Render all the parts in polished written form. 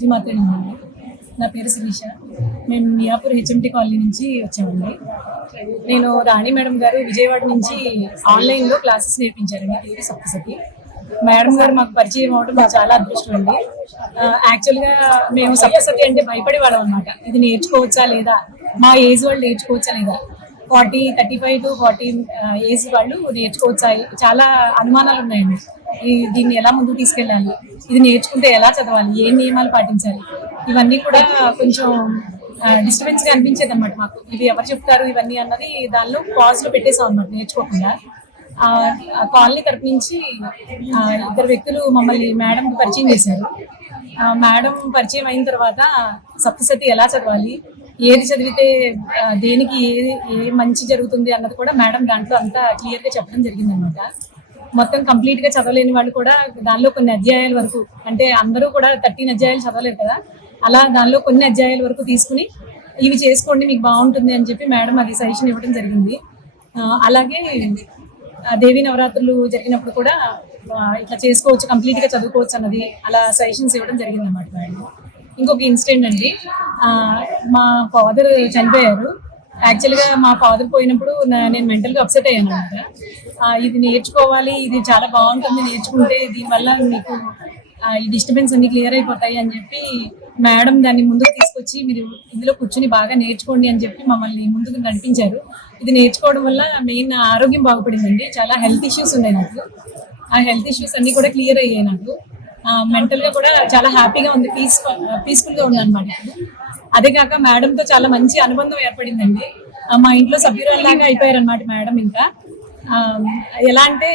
శ్రీమాత్రి అండి. నా పేరు శిరీష. మేము మియాపూర్ హెచ్ఎంటీ కాలనీ నుంచి వచ్చామండి. నేను రాణి మేడం గారు విజయవాడ నుంచి ఆన్లైన్లో క్లాసెస్ నేర్పించారండి దేవి సప్తసతి. మేడం గారు మాకు పరిచయం అవడం మాకు చాలా అదృష్టం అండి. యాక్చువల్గా మేము సప్తసతి అంటే భయపడేవాళ్ళం అనమాట. ఇది నేర్చుకోవచ్చా లేదా, మా ఏజ్ వాళ్ళు నేర్చుకోవచ్చా లేదా, 35 to 40 ఏజ్ వాళ్ళు నేర్చుకోవచ్చా, చాలా అనుమానాలు ఉన్నాయండి. దీన్ని ఎలా ముందుకు తీసుకెళ్ళాలి, ఇది నేర్చుకుంటే ఎలా చదవాలి, ఏ నియమాలు పాటించాలి, ఇవన్నీ కూడా కొంచెం డిస్టర్బెన్స్ గా అనిపించేది అనమాట మాకు. ఇవి ఎవరు చెప్తారు ఇవన్నీ అన్నది దానిలో పాజ్ లో పెట్టేసాం అనమాట నేర్చుకోకుండా. కాలనీ తరపు నుంచి ఇద్దరు వ్యక్తులు మమ్మల్ని మేడం పరిచయం చేశారు. మేడం పరిచయం అయిన తర్వాత సప్తసతి ఎలా చదవాలి, ఏది చదివితే దేనికి ఏ మంచి జరుగుతుంది అన్నది కూడా మేడం దాంట్లో అంతా క్లియర్ గా చెప్పడం జరిగింది అనమాట. మొత్తం కంప్లీట్ గా చదవలేని వాళ్ళు కూడా దానిలో కొన్ని అధ్యాయాల వరకు, అంటే అందరూ కూడా 13 అధ్యాయాలు చదవలేరు కదా, అలా దానిలో కొన్ని అధ్యాయాల వరకు తీసుకుని ఇవి చేసుకోండి మీకు బాగుంటుంది అని చెప్పి మేడం అది సజెషన్ ఇవ్వడం జరిగింది. అలాగే దేవీ నవరాత్రులు జరిగినప్పుడు కూడా ఇట్లా చేసుకోవచ్చు, కంప్లీట్ గా చదువుకోవచ్చు అన్నది అలా సజెషన్స్ ఇవ్వడం జరిగింది అన్నమాట మేడం. ఇంకొక ఇన్సిడెంట్ అండి, మా ఫాదర్ చనిపోయారు. యాక్చువల్గా మా ఫాదర్ పోయినప్పుడు నేను మెంటల్గా అప్సెట్ అయ్యాను అనమాట. ఇది నేర్చుకోవాలి, ఇది చాలా బాగుంటుంది, నేర్చుకుంటే దీనివల్ల మీకు ఈ డిస్టర్బెన్స్ అన్ని క్లియర్ అయిపోతాయి అని చెప్పి మేడం దాన్ని ముందుకు తీసుకొచ్చి మీరు ఇందులో కూర్చుని బాగా నేర్చుకోండి అని చెప్పి మమ్మల్ని ముందుకు నడిపించారు. ఇది నేర్చుకోవడం వల్ల మెయిన్ ఆరోగ్యం బాగుపడిందండి. చాలా హెల్త్ ఇష్యూస్ ఉన్నాయి నాకు, ఆ హెల్త్ ఇష్యూస్ అన్ని కూడా క్లియర్ అయ్యాయి నాకు. మెంటల్ గా కూడా చాలా హ్యాపీగా ఉంది, పీస్ఫుల్ గా ఉంది అనమాట. అదే కాక మేడంతో చాలా మంచి అనుబంధం ఏర్పడిందండి. మా ఇంట్లో సభ్యురాల్లాగా అయిపోయారనమాట మేడం. ఇంకా ఎలా అంటే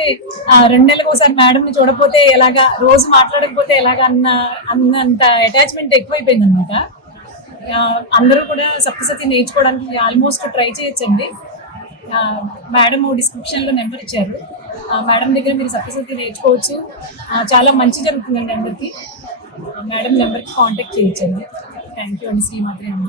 2 నెలలకు ఒకసారి మేడంని చూడకపోతే ఎలాగా, రోజు మాట్లాడకపోతే ఎలాగా అన్నంత అటాచ్మెంట్ ఎక్కువైపోయింది అనమాట. అందరూ కూడా సప్తసతి నేర్చుకోవడానికి ఆల్మోస్ట్ ట్రై చేయొచ్చండి. మేడం డిస్క్రిప్షన్లో నెంబర్ ఇచ్చారు, మేడం దగ్గర మీరు సప్తసతి నేర్చుకోవచ్చు, చాలా మంచి జరుగుతుందండి అందరికీ. మేడం నెంబర్కి కాంటాక్ట్ చేయొచ్చండి. థ్యాంక్ యూ అండి. శ్రీమాత్రి అమ్మ.